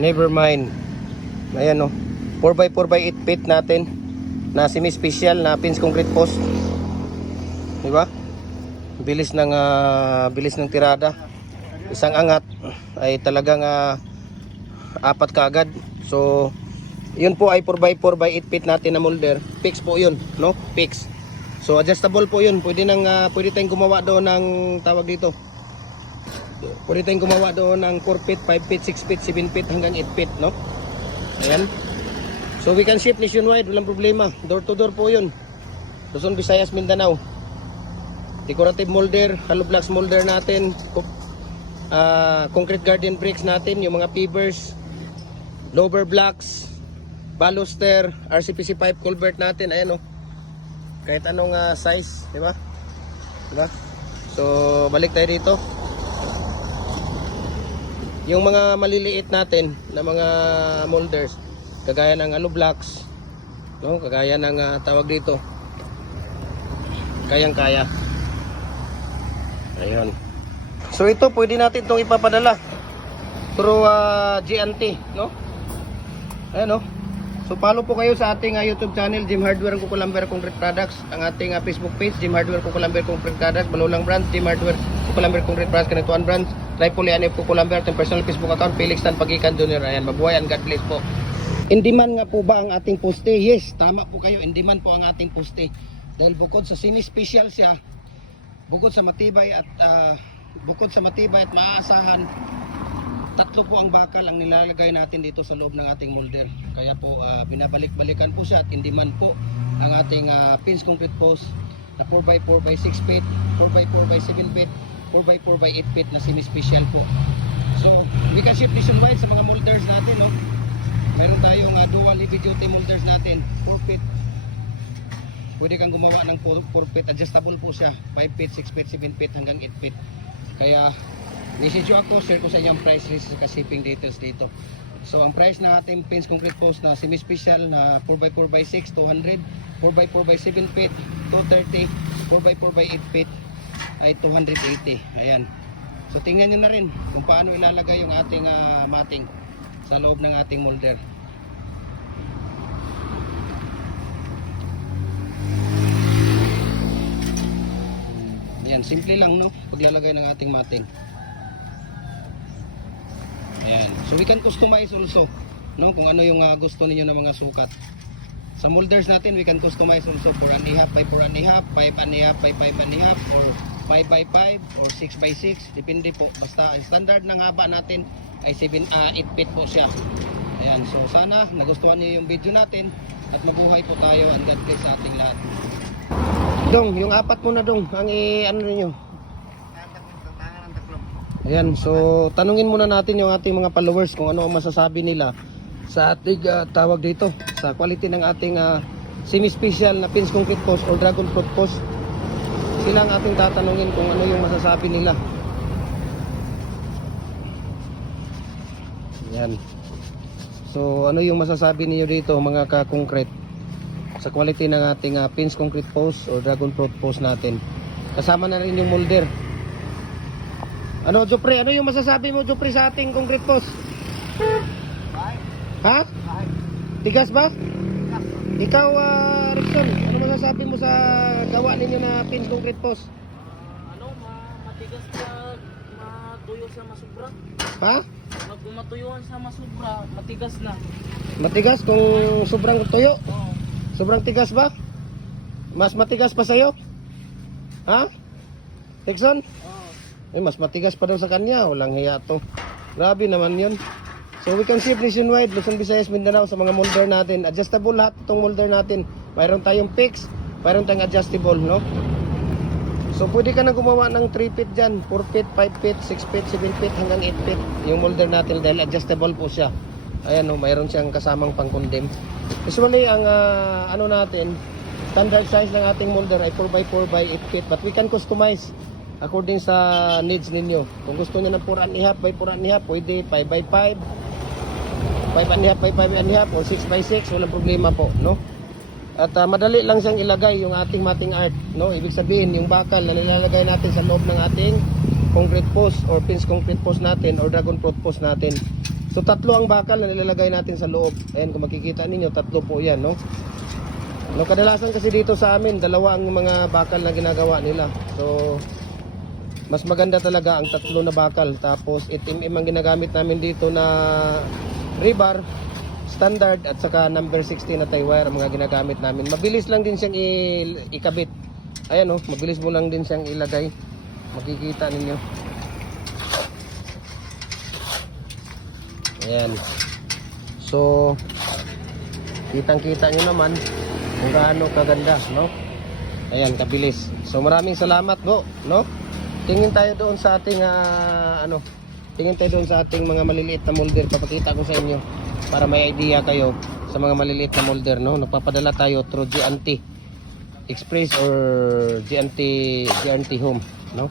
Never mind. Ayan, no. 4x4x8 feet natin na semi-special na pins concrete post. Di ba? Bilis ng tirada. Isang angat ay talagang apat kaagad. So, yun po ay 4x4x8 feet natin na molder. Fix po yun, no? Fix. So, adjustable po yun. Pwede tayong gumawa doon ng tawag dito. Pwede tayong gumawa doon ng 4 feet, 5 feet, 6 feet, 7 feet hanggang 8 feet, no? Ayan. So we can ship nationwide, walang problema. Door to door po yun. Luzon, Visayas, Mindanao. Decorative molder, hollow blocks molder natin. Concrete garden bricks natin, yung mga pavers, lower blocks, baluster, RCPC pipe culvert natin. Ayan, oh. Kahit anong size, di ba? Diba? So balik tayo dito. Yung mga maliliit natin na mga molders, kagaya ng hollow blocks, no? Kagaya ng tawag dito, kayang-kaya. Ayun. So ito pwede natin itong ipapadala through GNT, no? Ayan, no? So follow po kayo sa ating YouTube channel, Jim Hardware Kukulamber Concrete Products. Ang ating Facebook page, Jim Hardware Kukulamber Concrete Products. Balulang branch, Jim Hardware Kukulamber Concrete Products. Kanituan branch, Tripoli Anip Kukulamber. Ang personal Facebook account, Felix Tan Pagikan Jr. Ayan, mabuhay and God bless po. In demand nga po ba ang ating poste? Yes, tama po kayo. In demand po ang ating poste. Dahil bukod sa semi-special siya, bukod sa matibay at maaasahan, tatlo po ang bakal ang nilalagay natin dito sa loob ng ating molder. Kaya po binabalik-balikan po siya at in demand po ang ating pins concrete post na 4x4x6 feet, 4x4x7 feet, 4x4x8 feet na semi-special po. So, we can ship nationwide sa mga molders natin, no? Meron tayong dual heavy duty molders natin, 4 feet. Pwede kang gumawa ng 4 feet, adjustable po siya, 5 feet, 6 feet, 7 feet hanggang 8 feet. Kaya message nyo ako, share ko sa inyo ang price list sa shipping details dito. So ang price ng ating pins concrete post na semi-special na 4x4x6, 200, 4x4x7 feet, 230, 4x4x8 feet ay 280. Ayan. So tingnan nyo na rin kung paano ilalagay yung ating matting sa loob ng ating molder. Ayan, simple lang, no? Paglalagay ng ating matting. Ayan. So we can customize also, no? Kung ano yung gusto niyo ng mga sukat. Sa molders natin, we can customize also 4.5 by 4.5, 5.5 by 5.5, or 5 by 5 or 6 by 6, depende po. Basta ang standard ng haba natin ay 8 feet po siya. Ayan. So sana nagustuhan niyo yung video natin at mabuhay po tayo and God bless sa ating lahat. Dong, yung apat muna dong, ang ano niyo. Ayan, so tanungin muna natin yung ating mga followers kung ano ang masasabi nila sa ating tawag dito, sa quality ng ating semi-special na pins concrete post or dragon fruit post. Sila ang ating tatanungin kung ano yung masasabi nila. Ayan. So ano yung masasabi niyo dito mga ka-concrete sa quality ng ating pins concrete post or dragon fruit post natin? Kasama na rin yung molder. Ano, Jopre? Ano yung masasabi mo, Jopre, sa ating concrete post? Ha? Tigas ba? Ikaw, Rickson, ano masasabi mo sa gawa ninyo na pins concrete post? Matigas ka, matuyo sa masubra. Ha? Kung matuyuan sa masubra, matigas na. Matigas kung sobrang tuyo? Oo. Sobrang tigas ba? Mas matigas pa sa'yo? Ha? Rickson? Oo. Mas matigas pa daw sa kanya. Walang hiya to. Grabe naman yun. So we can ship nationwide, Luzon, Visayas, Mindanao sa mga molder natin. Adjustable lahat itong molder natin. Mayroon tayong fix, mayroon tayong adjustable, no? So pwede ka na gumawa ng 3 feet dyan, 4 feet, 5 feet, 6 feet, 7 feet hanggang 8 feet. Yung molder natin dahil adjustable po siya. Ayan, no, mayroon siyang kasamang pang-condemn. Usually ang ano natin, standard size ng ating molder ay 4x4 by 8 feet, but we can customize according sa needs ninyo. Kung gusto niyo ng 4.5 by 4.5, pwede 5 by 5, 5.5 by 5.5 or 6 by 6, walang problema po, no? At madali lang siyang ilagay yung ating matting art, no? Ibig sabihin yung bakal na nilalagay natin sa loob ng ating concrete post or pins concrete post natin or dragon fruit post natin. So tatlo ang bakal na nilalagay natin sa loob. Ayan, kung makikita ninyo, tatlo po yan, no? No, kadalasan kasi dito sa amin, dalawa ang mga bakal na ginagawa nila. So, mas maganda talaga ang tatlo na bakal. Tapos, 8mm ang ginagamit namin dito na rebar, standard, at saka number 16 na tie wire ang mga ginagamit namin. Mabilis lang din siyang ikabit. Ayan, no? Mabilis mo lang din siyang ilagay. Makikita ninyo. Ayan. So, kitang-kita nyo naman kung gaano kaganda, no? Ayan, kabilis. So, maraming salamat po, no? Tingin tayo doon sa ating, tingin tayo doon sa ating mga maliliit na molder. Papakita ko sa inyo para may idea kayo sa mga maliliit na molder, no? Nagpapadala tayo through GNT Express or GNT Home, no?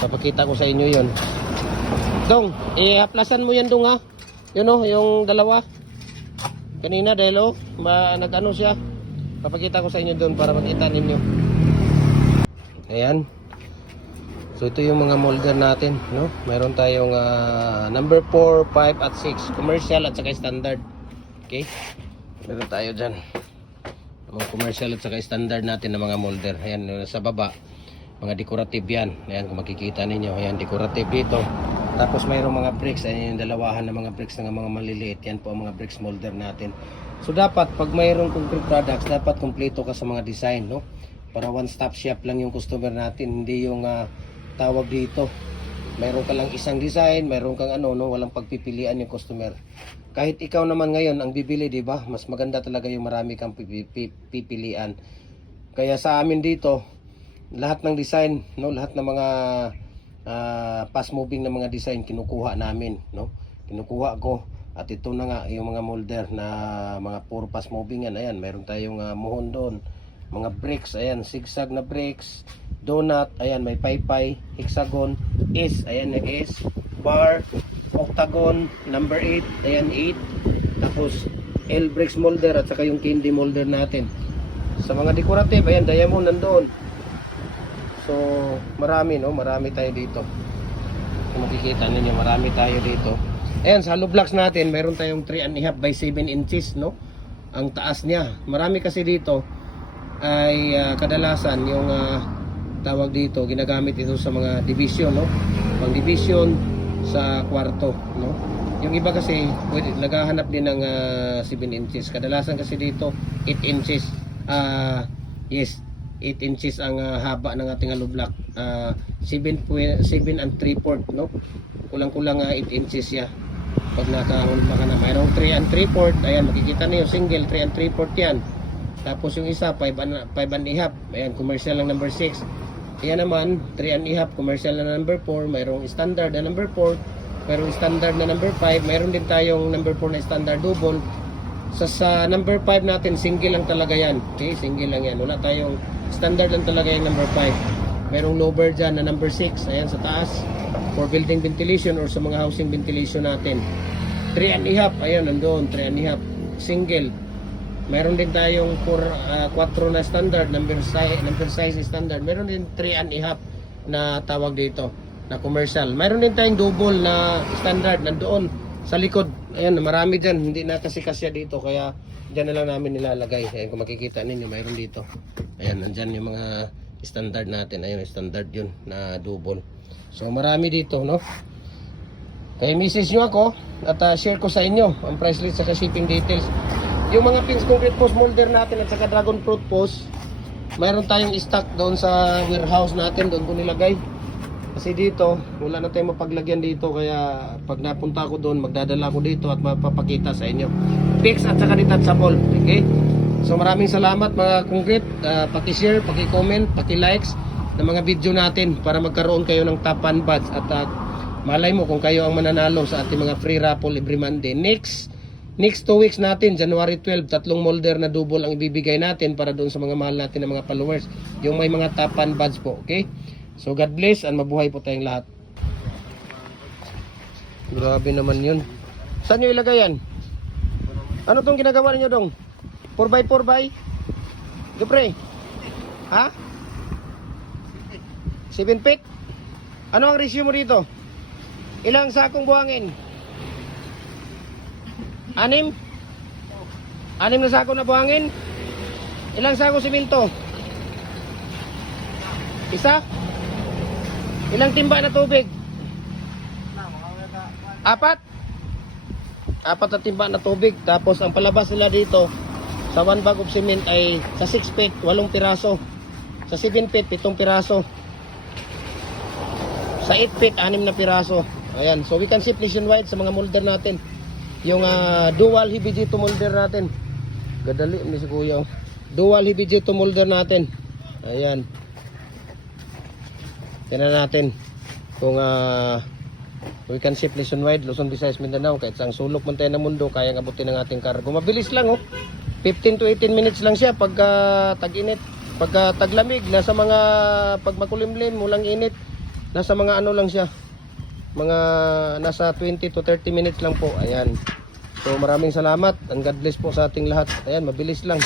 Papakita ko sa inyo yon. Dong, i-aplasan mo yan dong, ha? Yun, no? Yung dalawa. Kanina dahil nag-ano siya. Papakita ko sa inyo doon para makita ninyo. Ayan. So ito yung mga molder natin, no? Meron tayong number 4, 5 at 6, commercial at saka standard. Okay? Meron tayo diyan. Mga commercial at saka standard natin na mga molder. Ayan, sa baba. Mga decorative yan. Ayan, kung makikita ninyo. Ayan, decorative dito. Tapos mayroong mga bricks. Ayan yung dalawahan ng mga bricks ng mga maliliit. Yan po ang mga bricks molder natin. So dapat pag mayroong concrete products, dapat kumpleto ka sa mga design, no? Para one stop shop lang yung customer natin, hindi yung tawag dito. Mayroon ka lang isang design, mayroon kang walang pagpipilian yung customer. Kahit ikaw naman ngayon ang bibili, di ba? Mas maganda talaga yung marami kang pipilian. Kaya sa amin dito, lahat ng design, no, lahat ng mga fast moving na mga design kinukuha namin, no? Kinukuha ko. At ito na nga yung mga molder na mga puro fast moving yan. Ayan, mayroon tayong muhon doon. Mga bricks, ayan, zigzag na bricks, donut, ayan, may paypay, hexagon, S, ayan yung S, bar, octagon, number 8, ayan 8, tapos L bricks molder at saka yung candy molder natin. Sa mga decorative, ayan, diamond nandoon. So, marami, no? Marami tayo dito. Kung makikita ninyo, marami tayo dito. Ayan, sa hollow blocks natin, mayroon tayong 3.5 by 7 inches, no? Ang taas niya. Marami kasi dito ay kadalasan yung tawag dito, ginagamit ito sa mga division, no? Pang division sa kwarto, no? Yung iba kasi, naghahanap din ng 7 inches. Kadalasan kasi dito, 8 inches. Yes, 8 inches ang haba ng ating hollow block. 7 and 3/4, no? Kulang-kulang 8 inches siya. Pag nakahulma ka na, mayroong 3 and 3/4. Ayan, makikita niyo single 3 and 3/4 yan. Tapos yung isa 5 and a half. Ayan, commercial lang number 6. Ayan naman 3 and a half, commercial na number 4. Mayroong standard na number 4. Mayroong standard na number 5. Mayroon din tayong number 4 na standard double. Sa number 5 natin, single lang talaga yan. Okay, single lang yan. Wala tayong standard lang talaga yung number 5. Mayroong lower dyan na number 6. Ayan sa taas. For building ventilation or sa mga housing ventilation natin. 3 and a half. Ayan, nandoon. 3 and a half. Single. Mayroon din tayong 4 na standard. Number size standard. Mayroon din 3 and a half na tawag dito. Na commercial. Mayroon din tayong double na standard. Nandoon sa likod. Ayan, marami dyan. Hindi na kasi kasya dito. Kaya dyan na lang namin nilalagay. Ayan, kung makikita ninyo, mayroon dito. Ayan, nandyan yung mga standard natin. Ayun, standard yun na double. So marami dito, no? Kaya message nyo ako at share ko sa inyo ang price list sa shipping details. Yung mga pins concrete post molder natin at saka dragon fruit post, mayroon tayong stock doon sa warehouse natin, doon ko nilagay. Kasi dito, wala na tayong mapaglagyan dito, kaya pag napunta ko doon, magdadala ko dito at mapapakita sa inyo. Fix at saka detachable, okay? So maraming salamat mga concrete, paki-share, paki-comment, paki-likes ng mga video natin para magkaroon kayo ng top 1 badge at malay mo kung kayo ang mananalo sa ating mga free raffle every Monday. Next 2 weeks natin, January 12, 3 molder na double ang ibibigay natin para doon sa mga mahal natin ng mga followers. Yung may mga top 1 badge po, okay? So God bless and mabuhay po tayong lahat. Grabe naman yun. Saan nyo ilagay yan? Ano tong ginagawa niyo dong? 4x4 by? Gepre? Ha? 7 feet? Ano ang ratio mo dito? Ilang sakong buhangin? Anim? Anim na sako na buhangin? Ilang sako siminto? Isa? Ilang timba na tubig? Apat? Apat na timba na tubig. Tapos ang palabas nila dito sa 1 bag of cement ay sa 6 feet, 8 piraso. Sa 7 feet, 7 piraso. Sa 8 feet, 6 na piraso. Ayan, so we can see nationwide sa mga molder natin. Yung dual Hibijito molder natin. Gadali ni si Kuya. Dual Hibijito molder natin. Ayan. Tingnan natin kung we can ship nationwide, Luzon, Visayas, Mindanao. Kahit sa sulok man tayo ng mundo, kayang abutin ng ating cargo. Mabilis lang 15 to 18 minutes lang siya pagka tag-init. Pagka taglamig, nasa mga pag makulimlim, mulang init, nasa mga ano lang siya. Mga nasa 20 to 30 minutes lang po. Ayan. So maraming salamat. And God bless po sa ating lahat. Ayan, mabilis lang.